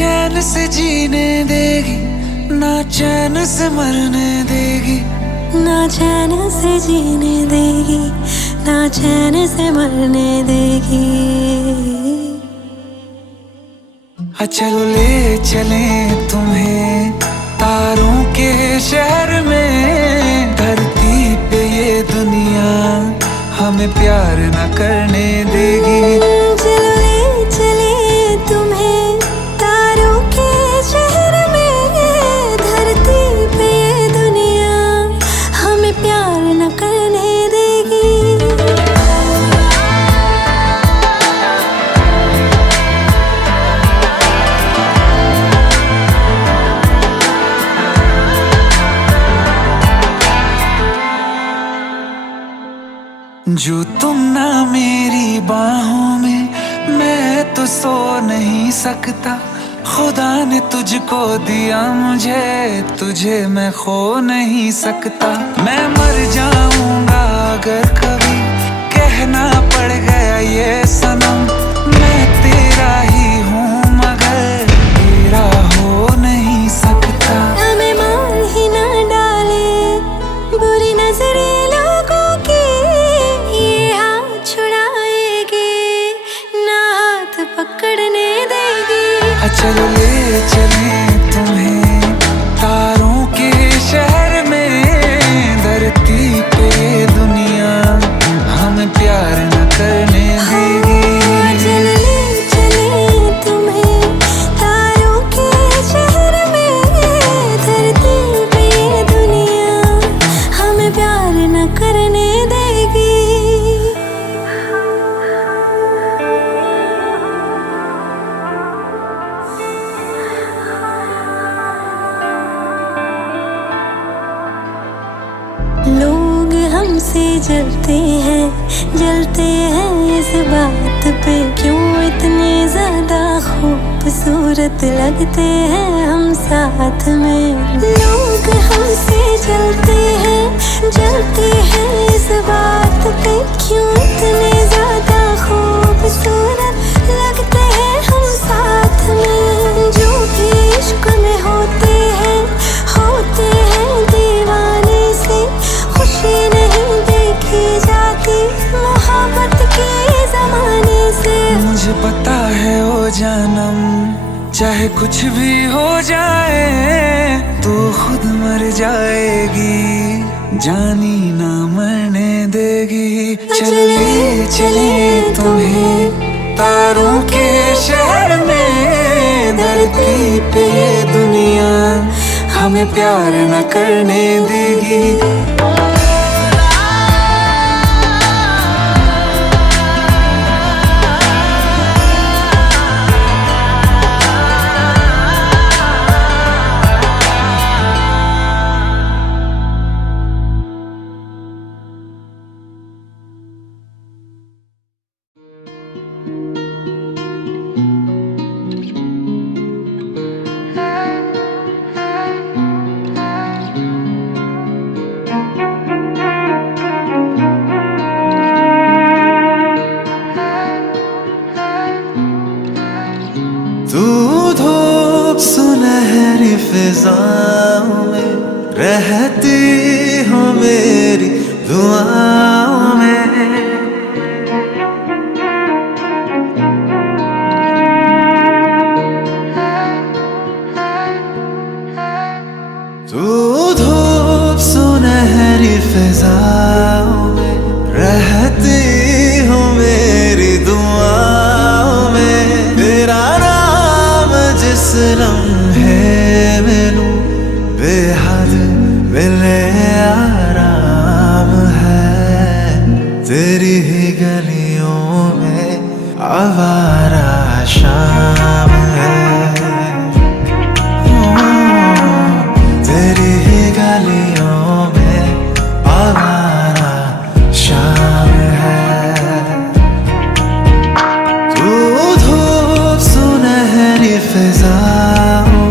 चैन से जीने देगी, ना चैन से मरने देगी। ना चैन से जीने देगी, ना चैन से मरने देगी। चलो ले चले तुम्हें तारों के शहर में। धरती पे ये दुनिया हमें प्यार न करने देगी। चलो ले चले तुम्हें तारों के शहर में। धरती पे ये दुनिया हमें प्यार न करने देगी। जो तुम ना मेरी बाहों में, मैं तो सो नहीं सकता। खुदा ने तुझको दिया मुझे, तुझे मैं खो नहीं सकता। मैं मर जाऊंगा अगर कभी कहना पड़ गया ये सनम। मैं तेरा ही हूँ मगर तेरा हो नहीं सकता। हमें मार ही ना डाले बुरी नजरें लोगों की, ये हाथ छुड़ाएगी ना हाथ पकड़ने देगी। चलो ले चले तुम्हें तारों के शहर में। धरती पे ये दुनिया हमें प्यार न करने देगी। चलो ले चले तुम्हें तारों के शहर में। धरती पे ये दुनिया हमें प्यार न करने देगी। लोग हमसे जलते हैं इस बात पे। क्यों इतने ज्यादा खूबसूरत लगते हैं हम साथ में। लोग हमसे जलते हैं इस बात पे। क्यों इतने ज्यादा खूबसूरत लगते हैं हम साथ में। जो भी इश्क में होते हैं दीवाने से। खुशी नहीं देखी जाती मोहब्बत के जमाने से। मुझे पता है ओ जानम, चाहे कुछ भी हो जाए तू खुद मर जाएगी, जानी ना मरने देगी। चले चले तुम्हें तारों के शहर में। धरती पे ये दुनिया हमें प्यार न करने देगी। तू धूप सुनहरी फिजाओं में रहती हो मेरी दुआओं में। तू धूप सुनहरी फिजाओं में रहती हो मेरी दुआओं में। तेरा नाम जिस लम्हे में लूं बेहद मिले आराम है। तेरी ही गलियों में आवारा शाम है। तेरी ही गलियों में आवारा शाम है। तू धूप सुनहरी फिजाओं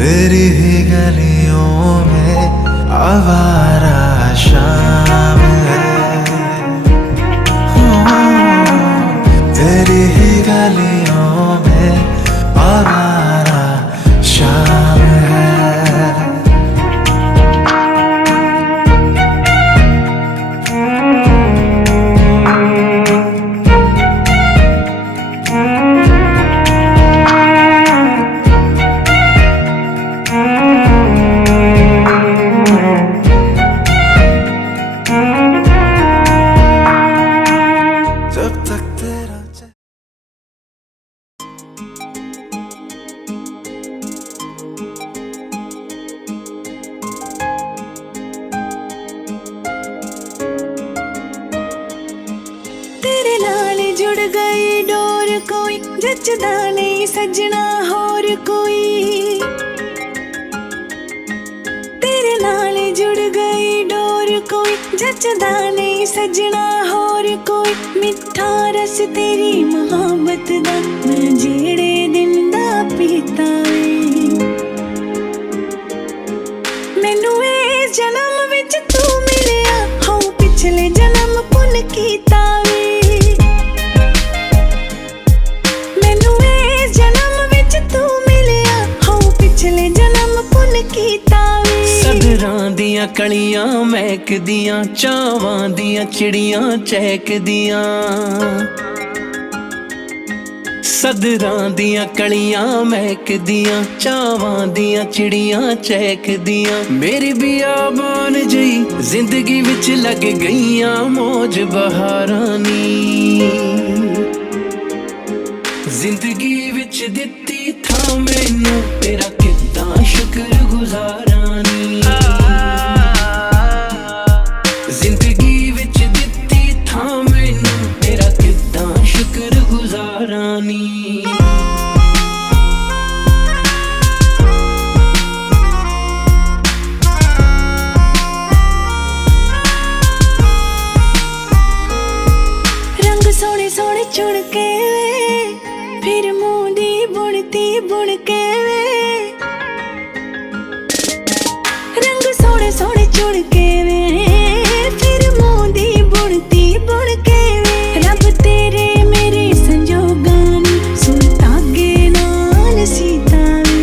तेरी ही गलियों में आवारा शाम है। तेरी ही गलियों में आवारा शाम है। जब तक तेरा तेरे नाल जुड़ गई डोर कोई जचदा नहीं सजना होर कोई। तेरे नाल जुड़ गई डोर कोई जचदा नहीं सजना होर कोई। मिठा रस तेरी मोहब्बत दा मैं जेड़े दिन दा पीता वे। मैनू इस जन्म विच तू मिलिया हाँ पिछले जन्म पुन कीता वे। मैनू इस जन्म विच तू मिलिया हाँ पिछले जन्म पुन कीता वे। सदरां दियां कलियां महकदियां चावां दियां चिड़ियां चहकदियां। सदरां दियां कलियां महकदियां चावां दियां चिड़ियां चहकदियां। मेरी बियाबान जई जिंदगी विच लग गईयां मौज बहारां नी। जिंदगी विच दित्ती थां मैनू तेरा किद्दां शुक्र गुजारां नी। जिंदगी विच दित्ती थां मैनू तेरा किद्दां शुक्र गुजारां नी। रंग सोने सोने चुन के वे फिर मुंह दी बुनती बुन के वे। रंग सोने सोने चुन के वे फिर मुंह दी बुनती बुन के वे। रब तेरे मेरे संजोगां नी सुन धागे नाल सीता वे।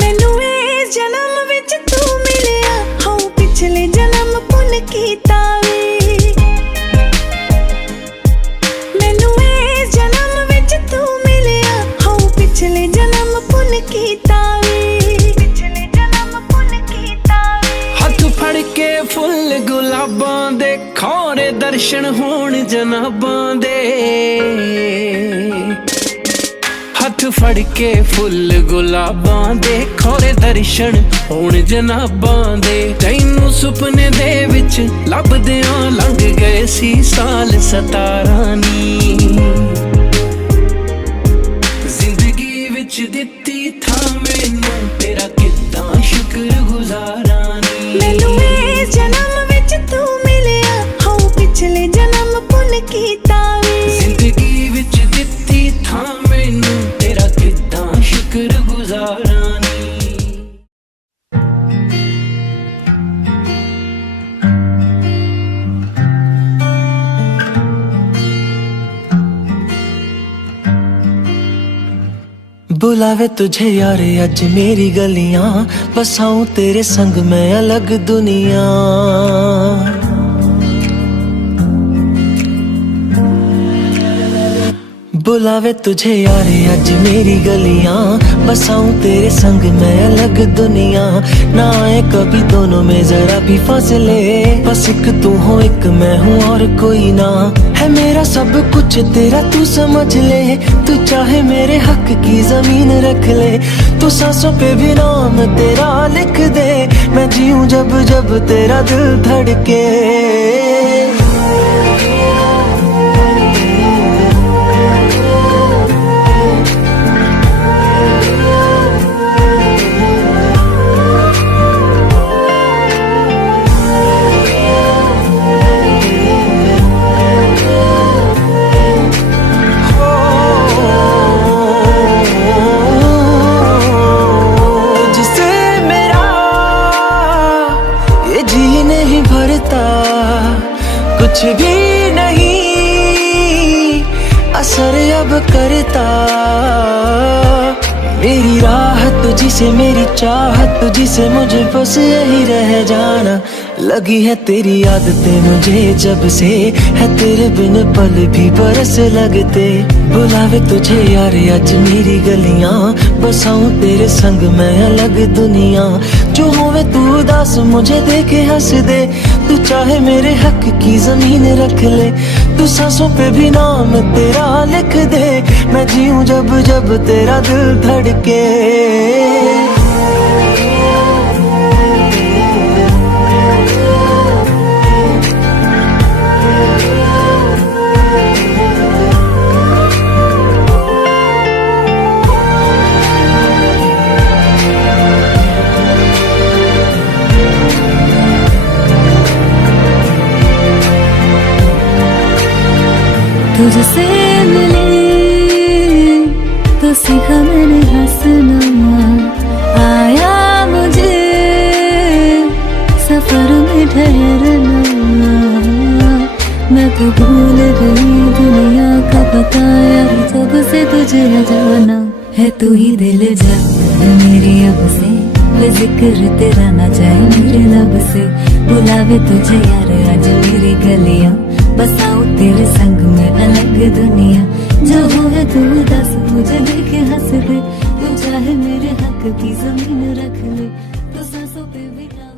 मैनू इस जन्म विच तू मिलिया हाँ पिछले जन्म पुन कीता वे। मैनू इस जन्म विच तू मिलिया हाँ पिछले जन्म पुन कीता वे। पिछले जन्म पुन कीता वे। हथ फड़ के फुल गुलाबां दे खौरे दर्शन होण जनाबां दे। हथ फड़ के फुल गुलाबां दे खौरे दर्शन होण जनाबां दे। तैनू सुपने दे विच लभदियां लंघ गए सी साल 17 नी। जिंदगी विच दित्ती थां मैनू तेरा किद्दां शुक्र गुजारां नी। मैनू इस जन्म विच तू मिलिया हाँ पिछले जन्म पुन कीता वे। जिंदगी विच दित्ती थां मैनू तेरा किद्दां शुक्र गुजारां नी। बुलावे तुझे यार अज मेरी गलियां बसाऊं तेरे संग मैं अलग दुनिया। बुलावे तुझे यार अज मेरी गलियां बसाऊं तेरे संग मैं अलग दुनिया। ना आए कभी दोनों में जरा भी फासले बस एक तू हो एक मैं हूँ और कोई ना। है मेरा सब कुछ तेरा तू समझ ले। तू चाहे मेरे हक की जमीन रख ले। तू सांसों पे भी नाम तेरा लिख दे। मैं जीऊं जब जब तेरा दिल धड़के। कुछ भी नहीं असर अब करता। मेरी राहत तुझसे, मेरी चाहत तुझसे, मुझे बस यही रह जाना। लगी है तेरी आदतें मुझे जब से, है तेरे बिन पल भी बरस लगते। बुलावे तुझे यार आज मेरी गलियां, बसाऊं तेरे संग मैं अलग दुनिया। जो होवे तू उदास मुझे देखे हंस दे, तू चाहे मेरे हक की जमीन रख ले। तू सांसों पे भी नाम तेरा लिख दे, मैं जीऊं जब जब तेरा दिल धड़के। तुझसे मिले तो सीखा मैंने हंसना, आया मुझे सफर में ठहरना। मैं तो भूल गई दुनिया का पता यार, जब से तुझे जाना है। तू ही दिल जा मेरी अब से, वे जिक्र तेरा ना जाए मेरे लब से। बुलावे तुझे यार आज मेरी गलियां, बसाऊं तेरे संग में अलग दुनिया। जो होवे तू उदास मुझे देखे हंस दे, तू चाहे मेरे हक की जमीन रख ले। तो सांसों पे भी नाम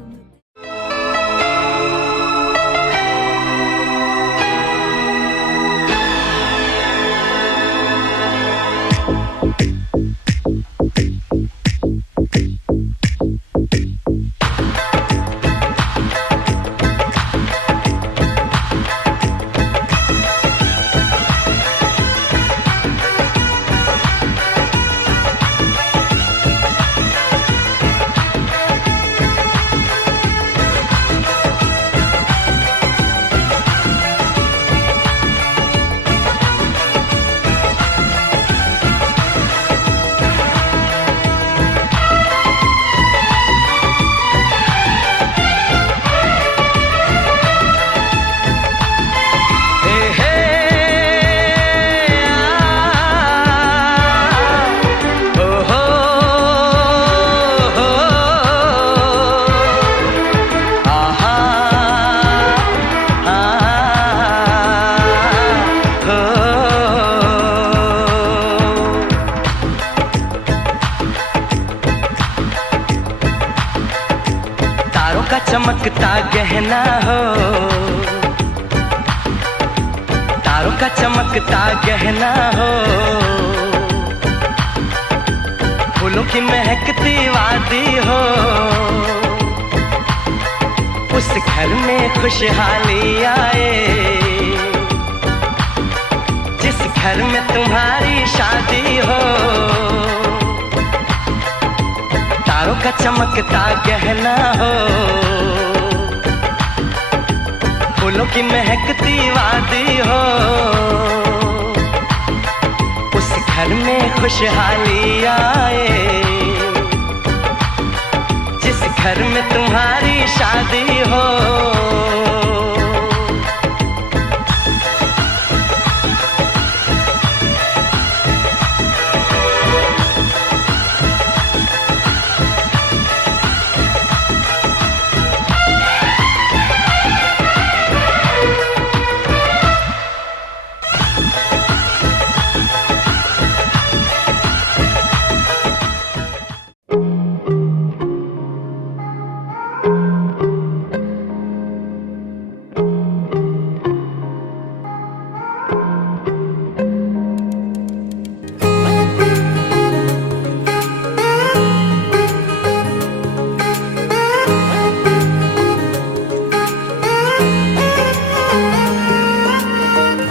का चमकता गहना हो, तारों का चमकता गहना हो। फूलों की महकती वादी हो, उस घर में खुशहाली आए जिस घर में तुम्हारी शादी हो। तारों का चमकता गहना हो, फूलों की महकती वादी हो, उस घर में खुशहाली आए जिस घर में तुम्हारी शादी हो।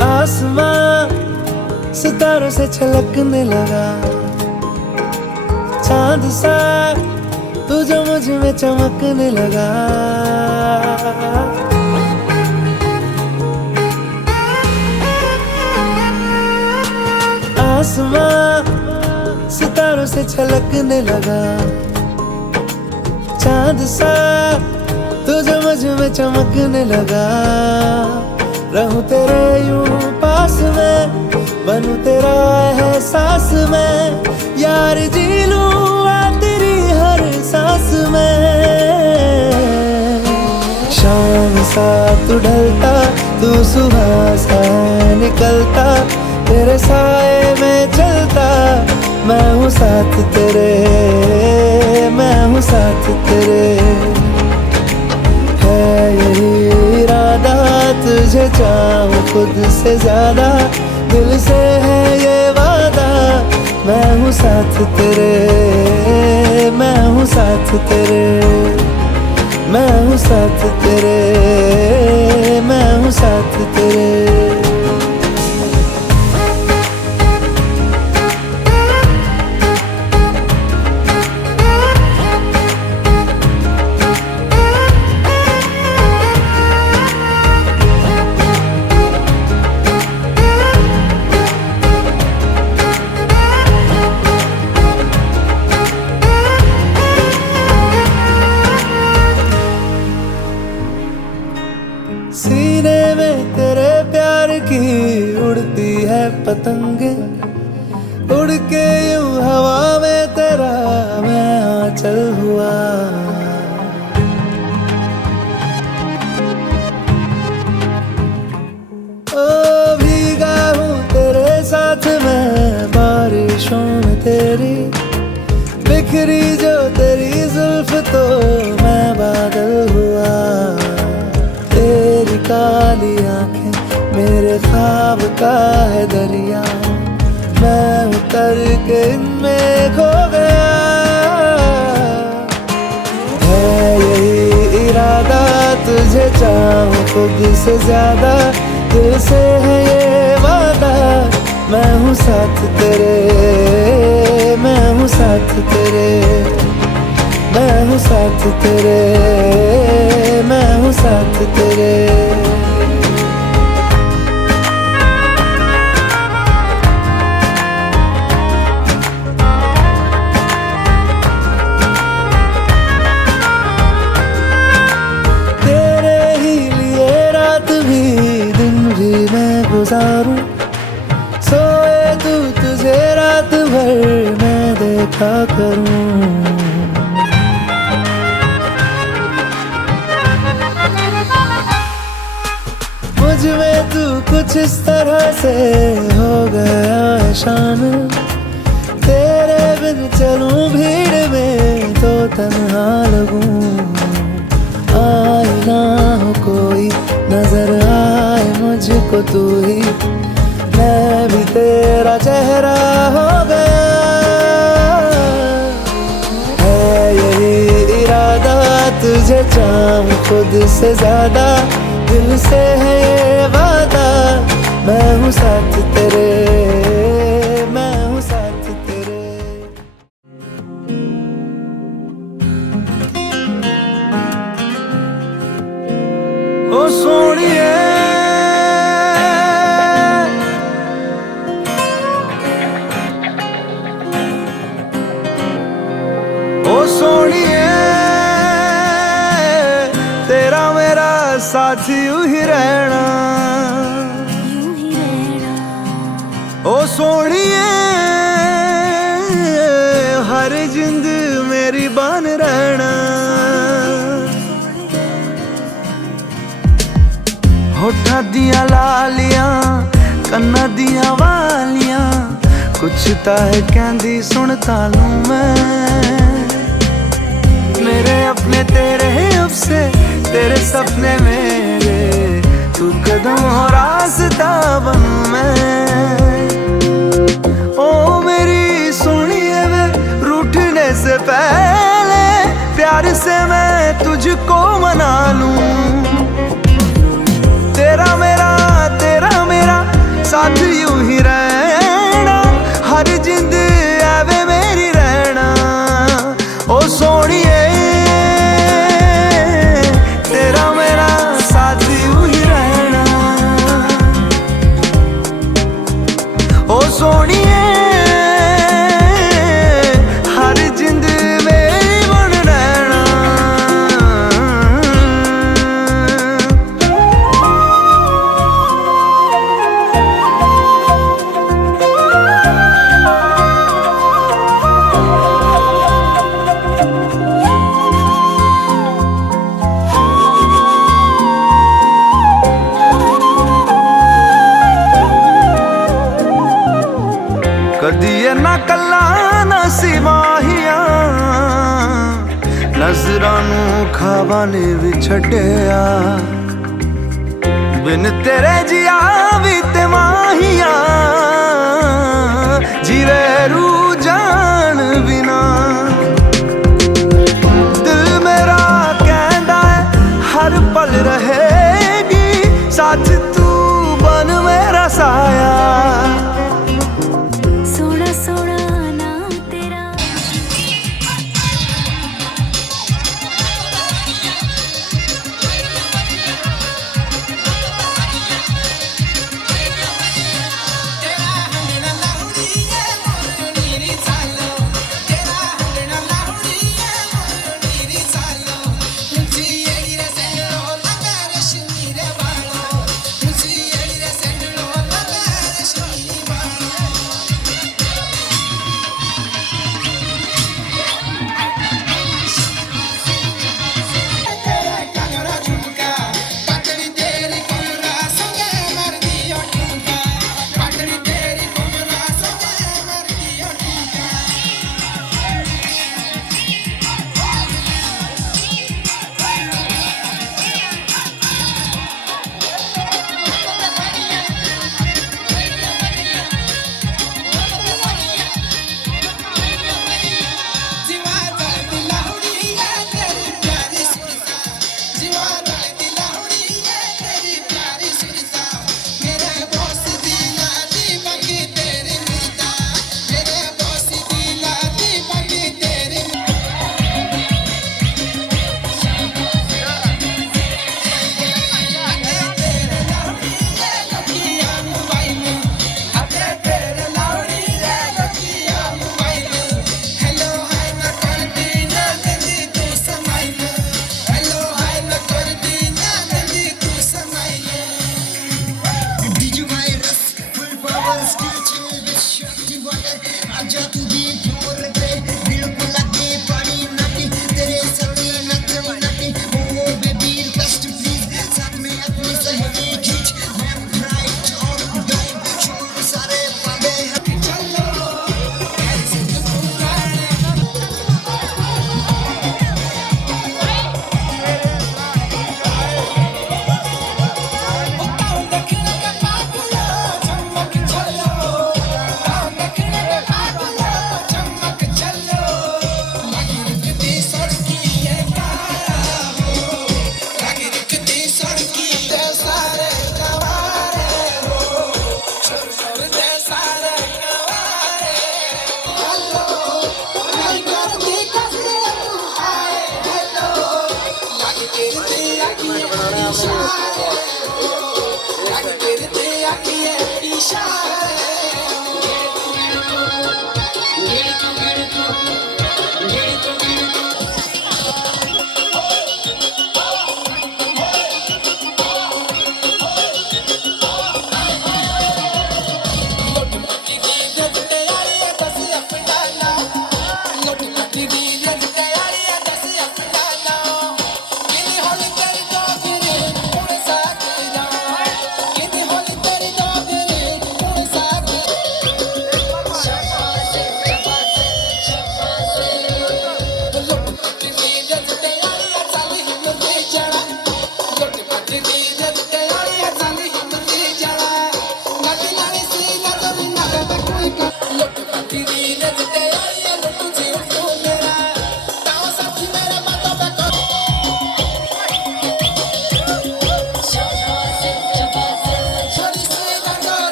आसमां सितारों से छलकने लगा, चांद सा तू जो मुझ में चमकने लगा। आसमां सितारों से छलकने लगा, चांद सा तू जो मुझ में चमकने लगा। रहूं तेरे यूं पास में, बनूं तेरा एहसास में, यार जी लूं तेरी हर सांस में। शाम सा तू ढलता, तू सुबह सा निकलता, तेरे साए में चलता, मैं हूँ साथ तेरे, मैं हूँ साथ तेरे। है यही इरादा तुझे चाहूं खुद से ज्यादा, दिल से है ये वादा, मैं हूँ साथ तेरे, मैं हूँ साथ तेरे, मैं हूँ साथ तेरे, मैं हूँ साथ तेरे। सीने में तेरे प्यार की उड़ती है पतंगे, उड़ के यूं हवा में तेरा मैं आंचल हुआ। ओ भीगा हूँ तेरे साथ मैं बारिशों में तेरी, बिखरी जो तेरी जुल्फ तो मैं बादल हुआ। तेरी काली आंखें मेरे ख्वाब का है दरिया, मैं उतर के इनमें खो गया। है यही इरादा तुझे चाहूं खुद से ज्यादा, दिल से है ये वादा, मैं हूँ साथ तेरे, मैं हूँ साथ तेरे, मैं हूँ साथ तेरे, मैं हूँ साथ तेरे। तेरे ही लिए रात भी दिन भी मैं गुजारूं, सोए तू तुझे रात भर मैं देखा करूं। मुझ में तू कुछ इस तरह से हो गया है शामिल, तेरे बिन चलूं भीड़ में तो तन्हा लगूं। आए ना हो कोई नजर आए मुझको तू ही, मैं भी तेरा चेहरा हो गया। है यही इरादा तुझे चाहूं खुद से ज्यादा, दिल से है ये वादा, मैं हूँ साथ तेरे, मैं हूँ साथ तेरे। ओ सोनिए ओ सोनिए, तेरा मेरा साथ यूं ही रहना, ओ सोनिए हर जिंद मेरी बन रहना। होठा दिया लालियां कन्ना दिया वालियां, कुछ ता है कहंदी सुनता लूं मैं। मेरे अपने तेरे अब से, तेरे सपने मेरे, तू कदम हो रास्ता बनूं मैं। ओ मेरी सुनिए वे रूठने से पहले, प्यार से मैं तुझको मना लूं। तेरा मेरा साथ यूं ही रहना, हर जिंद आवे मेरी रहना। ओ सोनिए तेरा मेरा साथ यूं ही रहना, ओ सोनिए हर जिंद मेरी बन रहना। कल्ला ना सिवाहिया नजरां नू खाबां ने भी छड्डिया बिन तेरे जिया भी ते माहिया जीवे रू जान बिना दिल मेरा कहंदा है हर पल रहेगी साथ तू बन मेरा साया सोना सोना नाम तेरा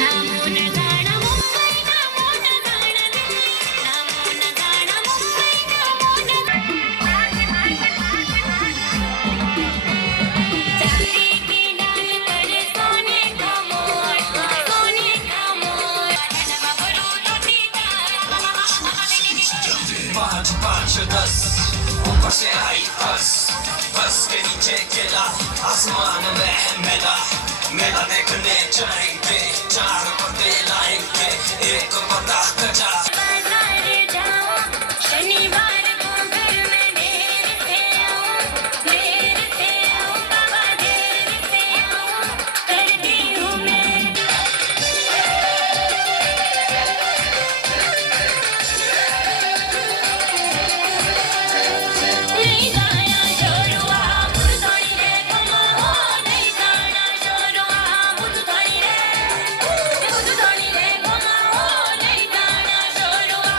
नामो न जाना मुंबई नामो न जाना दिल्ली नामो न जाना मुंबई नामो न चांदी की डाल पर सोने का मोर सोने का मोर नवा बड़ो टूटी पाँच पाँच दस ऊपर से आई बस बस के नीचे केला आसमान में मेला मेला देखने जाएंगे चार पर्दे लाएंगे एक पर्दा कचा बाजार जाऊं शनिवार को घर में देर से आऊं बाबा देर से आऊं करती हूँ मैं नहीं जाना छोरुआ मुझ थोड़ी रे कमा हो नहीं जाना छोरुआ मुझ थोड़ी रे कमा हो नहीं जाना छोरुआ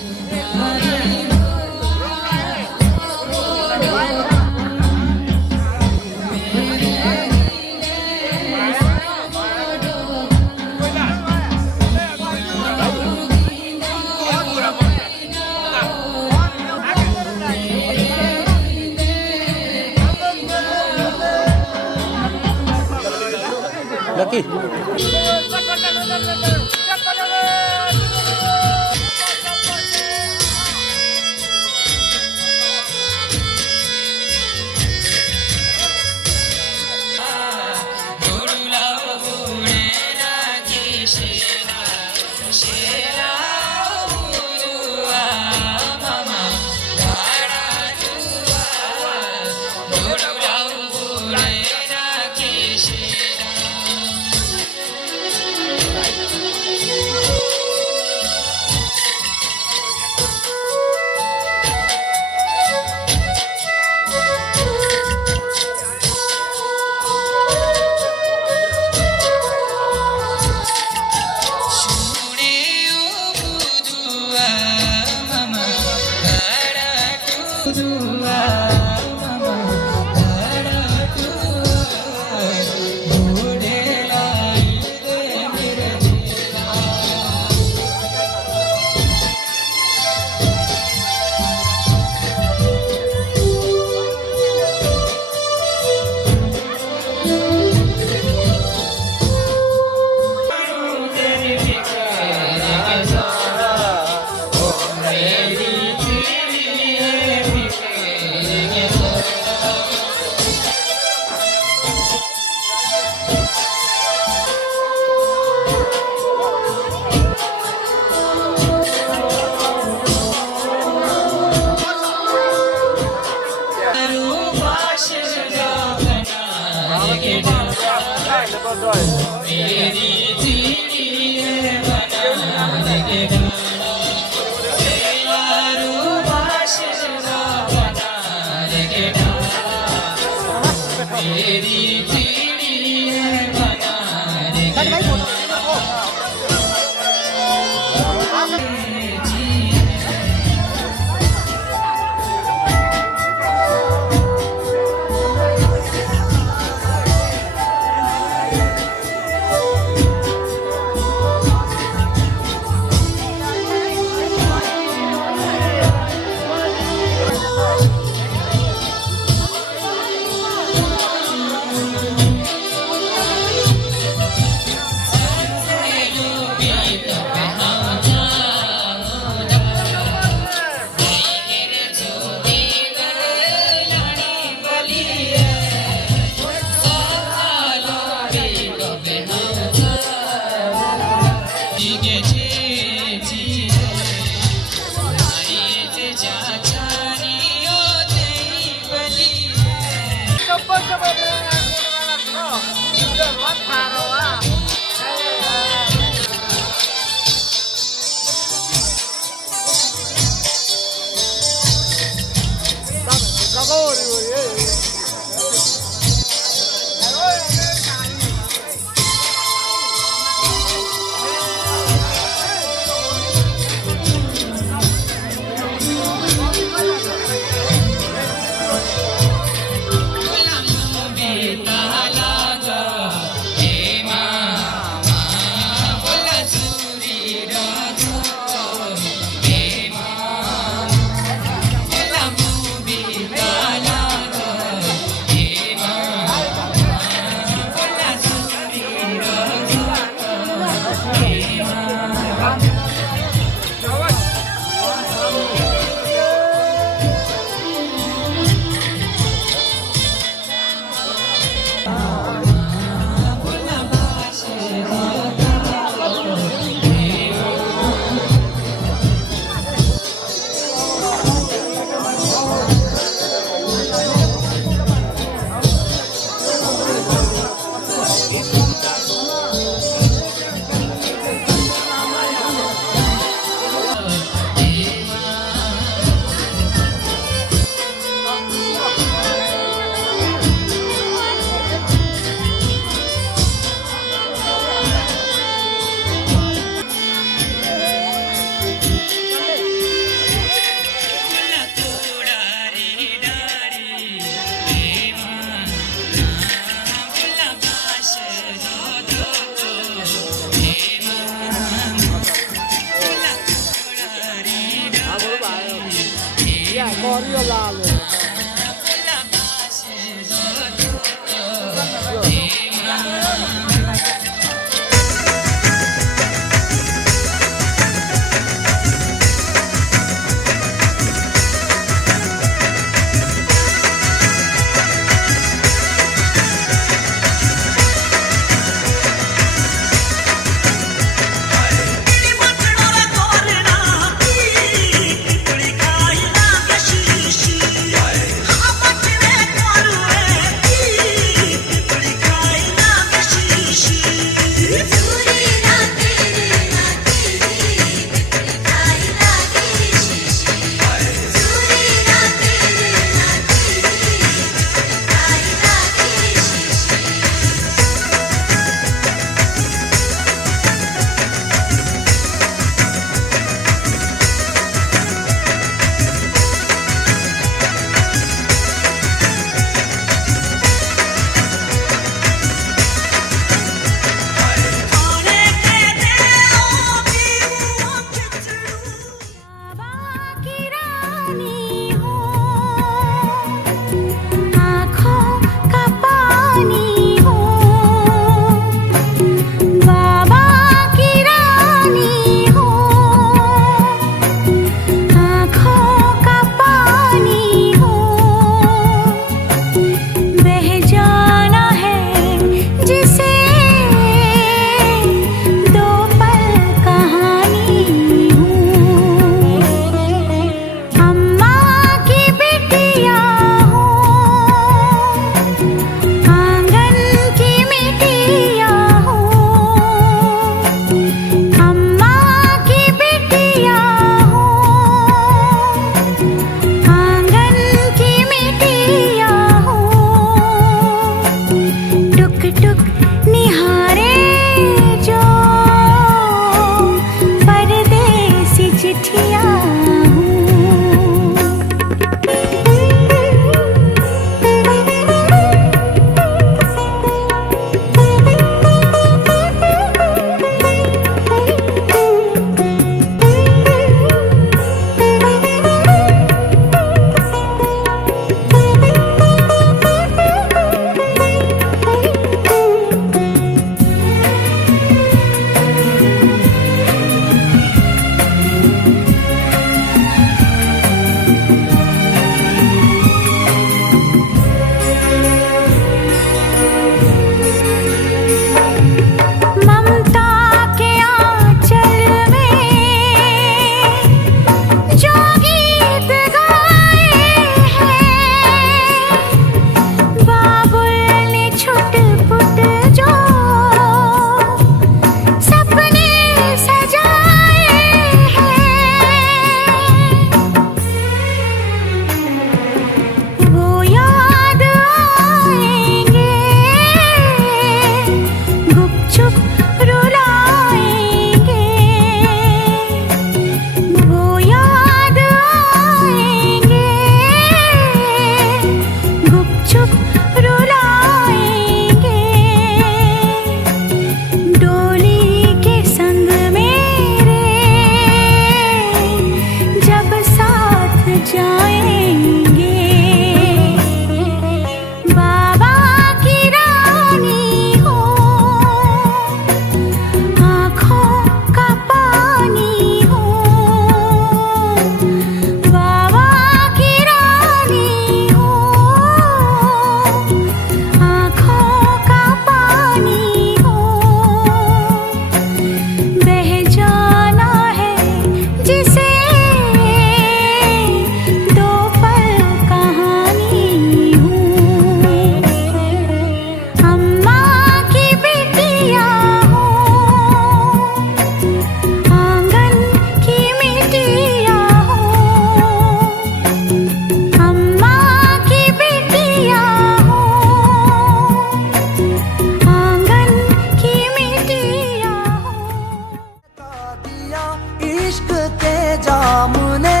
इश्क के जाम ने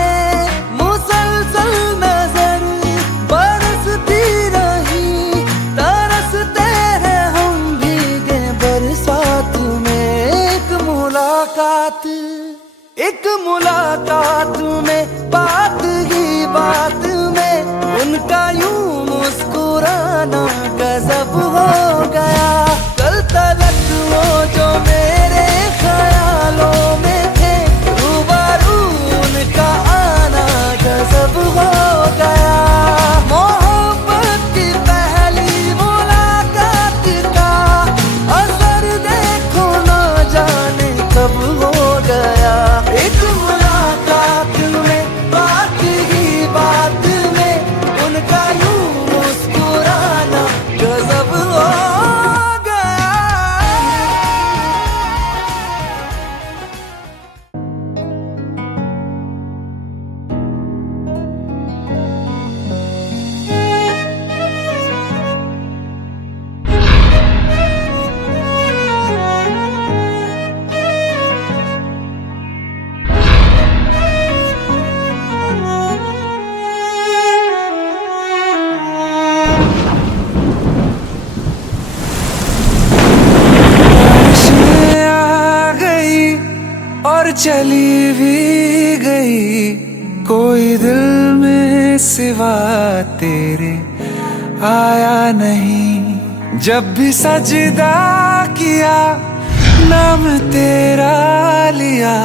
मुसलसल नजर बरसती रही, तरसते हैं हम भीगे बरसात में। एक मुलाकात में, बात ही बात में उनका यूं मुस्कुराना गजब हो गया। कल तलक वो जो मेरे ख्यालों में थे, रूबरू उनका आना गजब हो गया। मोहब्बत की पहली मुलाकात का असर देखो ना जाने कब हो गया। एक मुलाकात में, बात ही बात में उनका यूं मुस्कुराना गजब हो गया। बारिशें आ गई और चली भी गई, कोई दिल में सिवा तेरे आया नहीं। जब भी सजदा किया नाम तेरा लिया,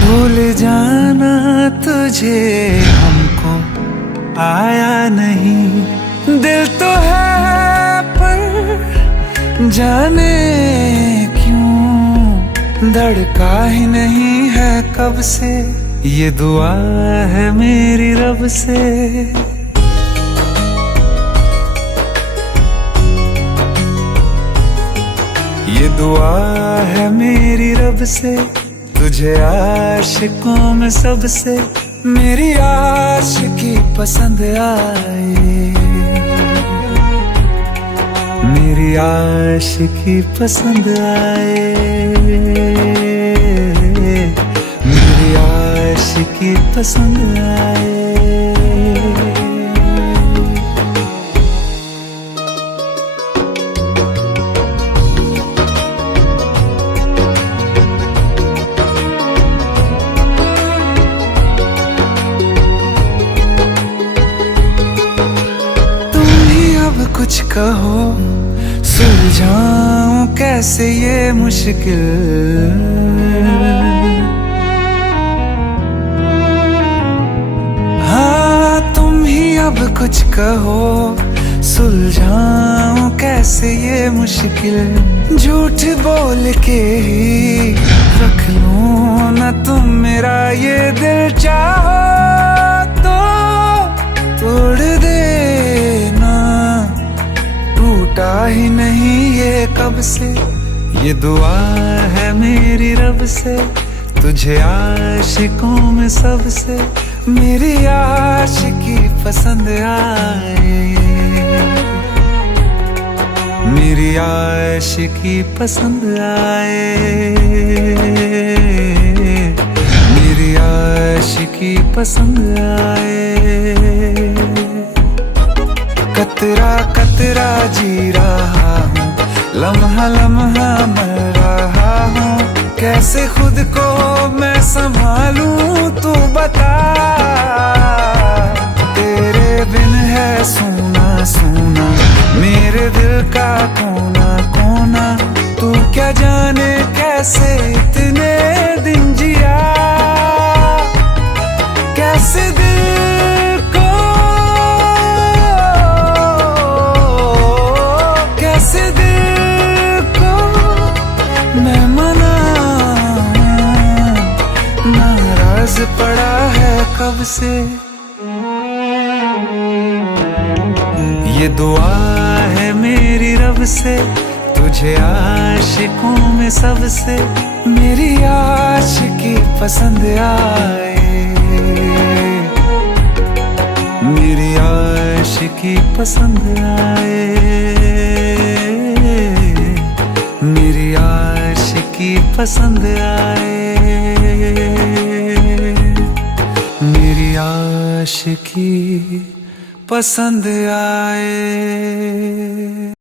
भूल जाना तुझे हमको आया नहीं। दिल तो है पर जाने क्यों धड़का ही नहीं है कब से, ये दुआ है मेरी रब से। ये दुआ है मेरी रब से, तुझे आशिकों में सबसे मेरी आशिकी पसंद आए। मेरी आशिकी पसंद आए, मेरी आशिकी पसंद आए। तुम ही अब कुछ कहो, सुलझाऊं कैसे ये मुश्किल। हाँ तुम ही अब कुछ कहो, सुलझाऊं कैसे ये मुश्किल। झूठ बोल के ही रख लूं ना तुम मेरा ये दिल, चाहो तो तोड़ देना। टूटा ही नहीं ये कब से, ये दुआ है मेरी रब से, तुझे आशिकों में सबसे मेरी आशिकी पसंद आए। मेरी आशिकी पसंद आए, मेरी आशिकी पसंद आए। कतरा कतरा जी रहा हूँ, लम्हा लम्हा मर रहा हूँ, कैसे खुद को मैं संभालूं तू बता। तेरे बिन है सूना सूना मेरे दिल का कोना कोना, तू क्या जाने कैसे इतने दिन जिया। कैसे दिल को, कैसे दिल को मैं मनाऊं, नाराज पड़ा है कब से। ये दुआ है मेरी रब से, तुझे आशिकों में सबसे मेरी आशिकी पसंद आए। मेरी आशिकी पसंद आए, मेरी आशिकी पसंद आए। मेरी आशिकी पसंद आए।